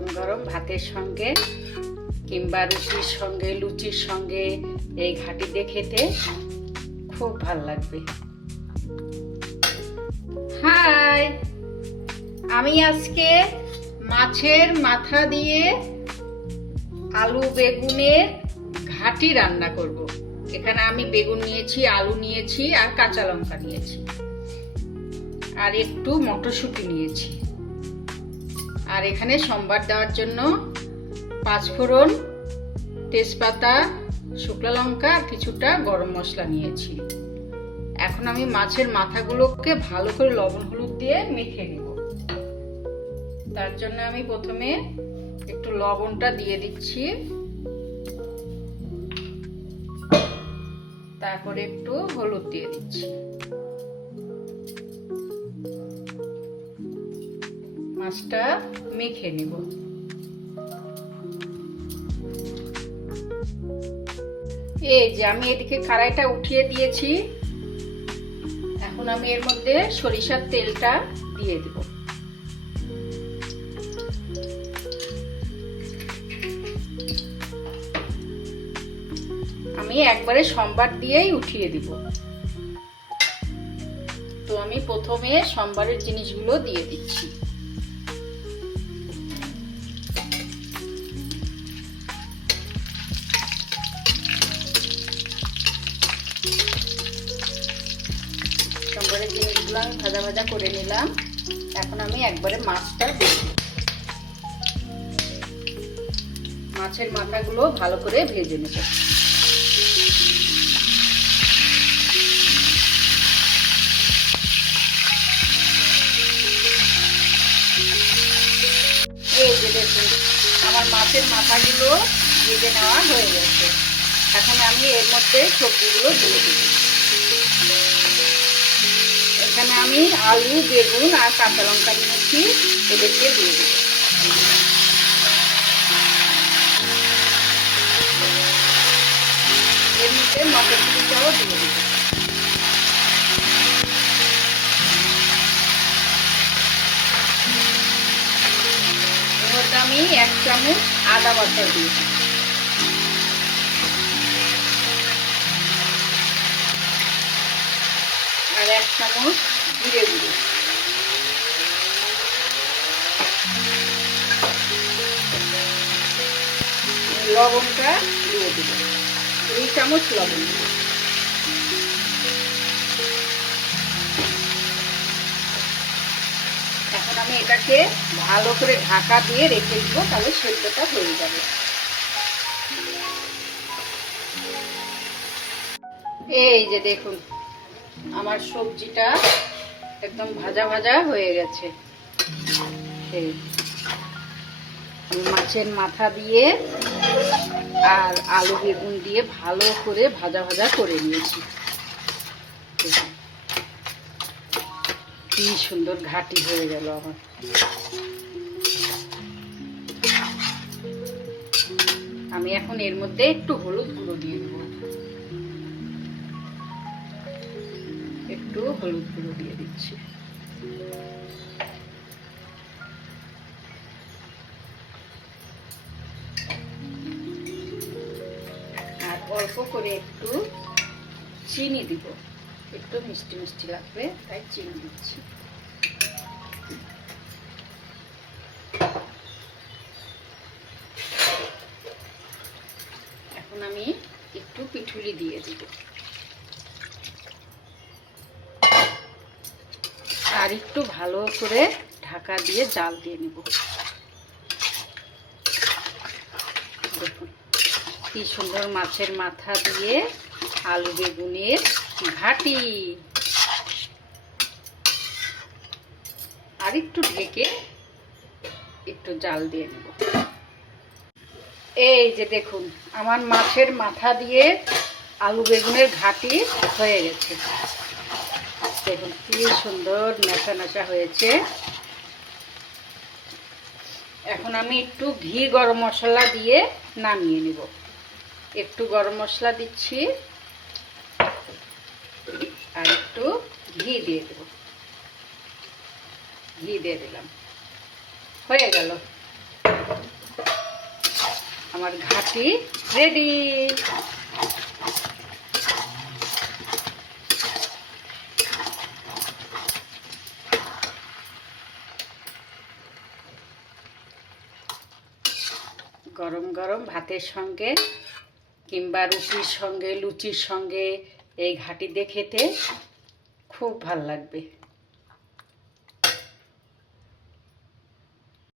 গরম গরম ভাতের সঙ্গে কিংবা রুটির সঙ্গে লুচির সঙ্গে এই ঘাটি দিয়ে খেতে খুব ভালো লাগবে। হাই, আমি আজকে মাছের মাথা দিয়ে আলু বেগুনের ঘাটি রান্না করব। এখানে আমি বেগুন নিয়েছি, আলু নিয়েছি আর কাঁচা লঙ্কা নিয়েছি আর একটু মটরশুঁটি নিয়েছি। আর এখানে সম্বার দেওয়ার জন্য পাঁচফোড়ন, তেজপাতা, শুকনো লঙ্কা আর কিছুটা গরম মশলা নিয়েছি। এখন আমি মাছের মাথাগুলোকে ভালো করে লবণ হলুদ দিয়ে মেখে নেব। তার জন্য আমি প্রথমে একটু লবণটা দিয়ে দিচ্ছি, তারপরে একটু হলুদ দিয়ে দিচ্ছি। মাছটা মেখে নেব। এই যে আমি এদিকে কড়াইটা উঠিয়ে দিয়েছি। এখন আমি এর মধ্যে সরিষার তেলটা দিয়ে দেব। আমি একবারে সম্বার দিয়েই উঠিয়ে দিব। তো আমি প্রথমে সম্বারের জিনিসগুলো দিয়ে দিচ্ছি। সম্বারের জিনিসগুলো আমি ভাজা ভাজা করে নিলাম। এখন আমি একবারে মাছটা দিয়ে দিই। মাছের মাথাগুলো ভালো করে ভেজে নেব। এই যে দেখুন, আমার মাছের মাথাগুলো ভেজে নেওয়া হয়ে গেছে। এখন আমি এর মধ্যে সবজিগুলো দিয়ে দিই। এখানে আমি আলু, বেগুন আর কাঁচা লঙ্কা নিয়েছি, এদেরকে দিয়ে দেব। এর মধ্যে মটরশুঁটিটাও দিয়ে দেব। এর মধ্যে আমি 1 চামচ আদা বাটা দিয়েছি। আর 1 চামচ জিরে গুঁড়ো। লবণটা দিয়ে দেব, 2 চামচ লবণ। এখন আমি এটাকে ভালো করে ঢাকা দিয়ে রেখে দিব, তাহলে সেদ্ধটা হয়ে যাবে। এই যে দেখুন, আমার সবজিটা একদম ভাজা ভাজা হয়ে গেছে। এই আমি মাছের মাথা দিয়ে আর আলু বেগুন দিয়ে ভালো করে ভাজা ভাজা করে নিয়েছি। কি সুন্দর ঘাটি হয়ে গেল আমার। আমি এখন এর মধ্যে একটু হলুদ গুঁড়ো দিয়ে দেব। একটু হলুদ গুঁড়ো দিয়ে দিচ্ছি। আর অল্প করে একটু চিনি দিব, একটু মিষ্টি মিষ্টি লাগবে তাই চিনি দিচ্ছি। এখন আমি একটু পিঠুলি দিয়ে দিব আর একটু ভালো করে ঢাকা দিয়ে জাল দিয়ে নেব। দেখুন কি সুন্দর মাছের মাথা দিয়ে আলু বেগুনের ঘাটি। আর একটু ঢেকে একটু জাল দিয়ে নেব। এই যে দেখুন, আমার মাছের মাথা দিয়ে আলু বেগুনের ঘাটি হয়ে গেছে। দেখুন কি সুন্দর নেশা নেশা হয়েছে। এখন আমি একটু ঘি গরম মশলা দিয়ে নামিয়ে নেব। একটু গরম মশলা দিচ্ছি আর একটু ঘি দিয়ে দেব। ঘি দিয়ে দিলাম, হয়ে গেল। আমার ঘাটি রেডি। গরম গরম ভাতের সঙ্গে কিংবা রুটির সঙ্গে, লুচির সঙ্গে এই ঘাটি দিয়ে খেতে খুব ভাল লাগবে।